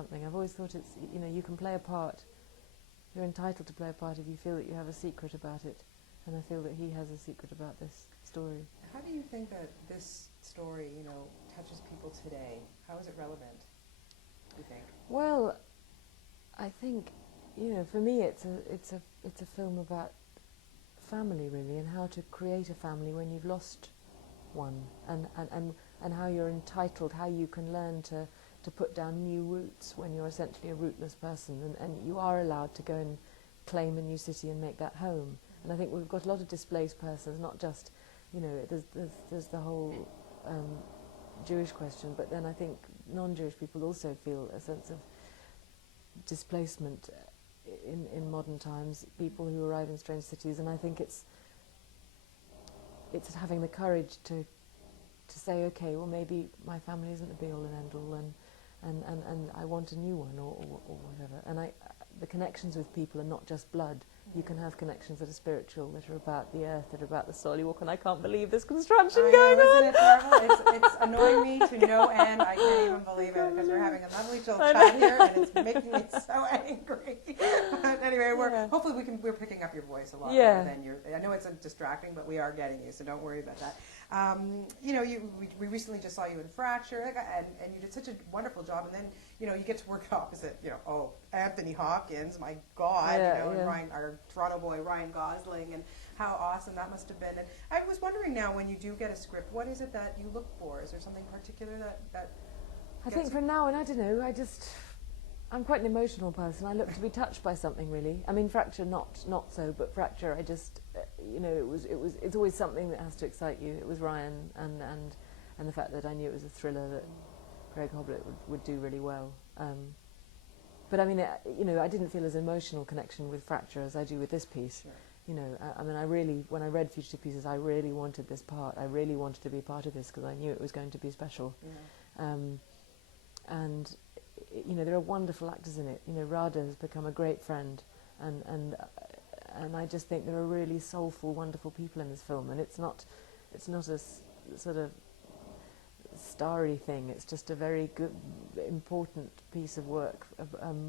something. I've always thought it's, you can play a part. You're entitled to play a part if you feel that you have a secret about it. And I feel that he has a secret about this story. How do you think that this story, touches people today? How is it relevant, do you think? Well, I think, for me it's a film about family, really, and how to create a family when you've lost one, and how you're entitled, how you can learn to put down new roots when you're essentially a rootless person, and you are allowed to go and claim a new city and make that home. And I think we've got a lot of displaced persons, not just, there's the whole Jewish question, but then I think non-Jewish people also feel a sense of displacement in modern times, people who arrive in strange cities, and I think it's having the courage to say, okay, well, maybe my family isn't the be-all and end-all, and I want a new one, or whatever. And the connections with people are not just blood. You can have connections that are spiritual, that are about the earth, that are about the soil. You walk, and I can't believe this construction going on. Isn't it terrible? It's annoying me to no end. I can't even believe it, because we're having a lovely chill chat here, and it's making me so angry. But anyway, hopefully we're picking up your voice a lot more than I know it's distracting, but we are getting you, so don't worry about that. We recently just saw you in Fracture, and you did such a wonderful job, and then you get to work opposite Anthony Hopkins, my God, and Ryan, our Toronto boy Ryan Gosling, and how awesome that must have been. And I was wondering now, when you do get a script, what is it that you look for? Is there something particular that I think for now, and I don't know, I'm quite an emotional person. I look to be touched by something, really. I mean, Fracture not so, but Fracture, I just it's always something that has to excite you. It was Ryan and the fact that I knew it was a thriller that Greg Hoblit would do really well. But I mean, I didn't feel as emotional connection with Fracture as I do with this piece. Sure. I mean, when I read Fugitive Pieces, I really wanted this part. I really wanted to be a part of this because I knew it was going to be special. Yeah. And there are wonderful actors in it. Radha has become a great friend, and I just think there are really soulful, wonderful people in this film. And it's not a sort of starry thing. It's just a very good, important piece of work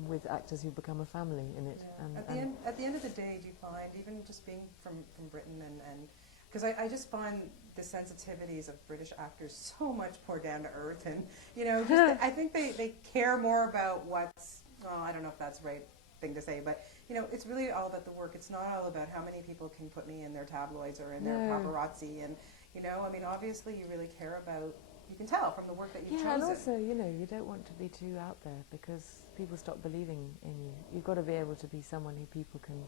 with actors who become a family in it. Yeah. At the end of the day, do you find, even just being from Britain, and because I just find the sensitivities of British actors so much more down to earth, and I think they care more about what's, I don't know if that's the right thing to say, but it's really all about the work. It's not all about how many people can put me in their tabloids or in their paparazzi, and I mean, obviously you really care about. You can tell from the work that you've chosen. And also, you don't want to be too out there, because people stop believing in you. You've got to be able to be someone who people can,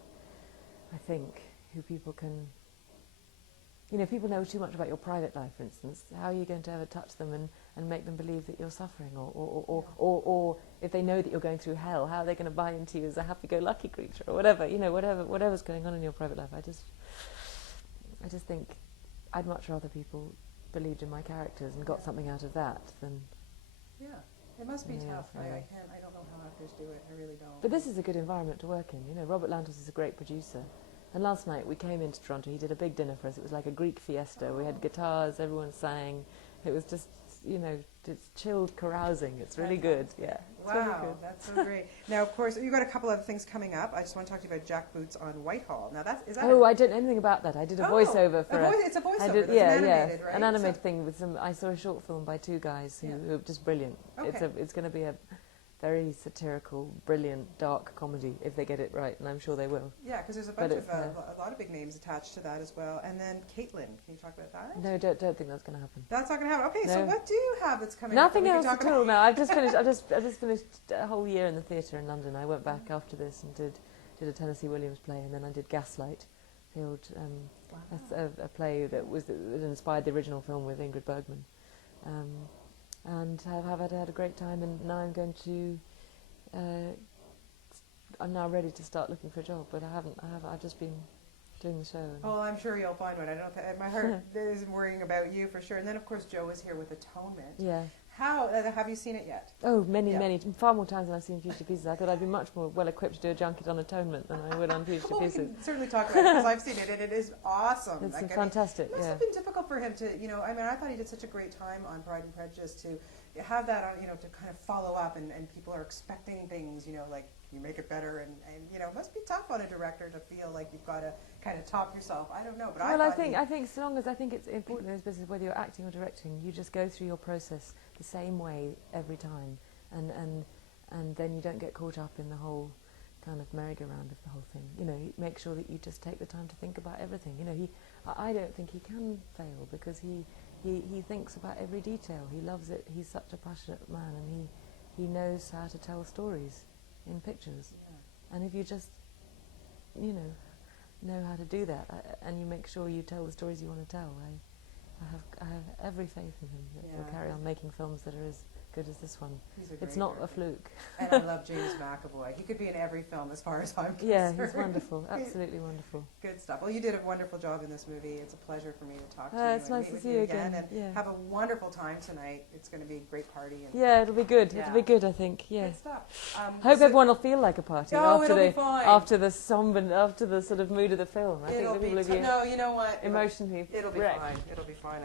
people know too much about your private life, for instance. How are you going to ever touch them and make them believe that you're suffering? Or if they know that you're going through hell, how are they going to buy into you as a happy-go-lucky creature, or whatever, whatever's going on in your private life. I just think I'd much rather people believed in my characters and got something out of that than... Yeah, it must be tough. I don't know how actors do it. I really don't. But this is a good environment to work in. Robert Lantos is a great producer. And last night we came into Toronto, he did a big dinner for us. It was like a Greek fiesta. We had guitars, everyone sang. It was just, it's chilled carousing. It's really good, yeah. Wow, really good. That's so great. Now, of course, you've got a couple other things coming up. I just want to talk to you about Jack Boots on Whitehall. Now, I don't know anything about that. I did a voiceover for it's a voiceover. Animated, right? An animated thing with some. I saw a short film by two guys who are just brilliant. Okay. It's going to be a very satirical, brilliant, dark comedy if they get it right, and I'm sure they will. Yeah, because there's a lot of big names attached to that as well. And then Caitlin, can you talk about that? No, don't think that's going to happen. That's not going to happen. Okay, no. So what do you have that's coming Nothing up? Nothing else at all. No, I've just finished. I just finished a whole year in the theatre in London. I went back after this and did a Tennessee Williams play, and then I did Gaslight, the old a play that inspired the original film with Ingrid Bergman. And have had a great time, and now I'm going to. I'm now ready to start looking for a job, but I've just been doing the show. Oh, I'm sure you'll find one. I don't. My heart is worrying about you for sure. And then, of course, Joe is here with Atonement. Yeah. How have you seen it yet? Oh, many, far more times than I've seen Fugitive Pieces. I thought I'd be much more well equipped to do a junket on Atonement than I would on Fugitive Pieces. We can certainly talk about it because I've seen it and it is awesome. It's fantastic. It must have been difficult for him to, I thought he did such a great time on Pride and Prejudice to have that on, to kind of follow up, and people are expecting things, like you make it better, and it must be tough on a director to feel like you've got to kind of top yourself. I don't know, but I think so long as I think it's important in this business, whether you're acting or directing, you just go through your process the same way every time, and then you don't get caught up in the whole kind of merry-go-round of the whole thing. Make sure that you just take the time to think about everything. I don't think he can fail because he thinks about every detail. He loves it. He's such a passionate man, and he knows how to tell stories in pictures. Yeah. And if you just, know how to do that, and you make sure you tell the stories you want to tell, I have every faith in him that he'll carry on making films that are as good as this one. It's not a fluke. And I love James McAvoy. He could be in every film as far as I'm concerned. Yeah, he's wonderful. Absolutely wonderful. Good stuff. Well, you did a wonderful job in this movie. It's a pleasure for me to talk to you. It's nice to see you again. And have a wonderful time tonight. It's going to be a great party. And it'll be good. It'll be good, I think. Yeah. Good stuff. Hope everyone will feel like a party it'll be fine. after the sort of mood of the film. I think it'll people will be no, you know what? emotionally It'll be wrecked. fine. It'll be fine.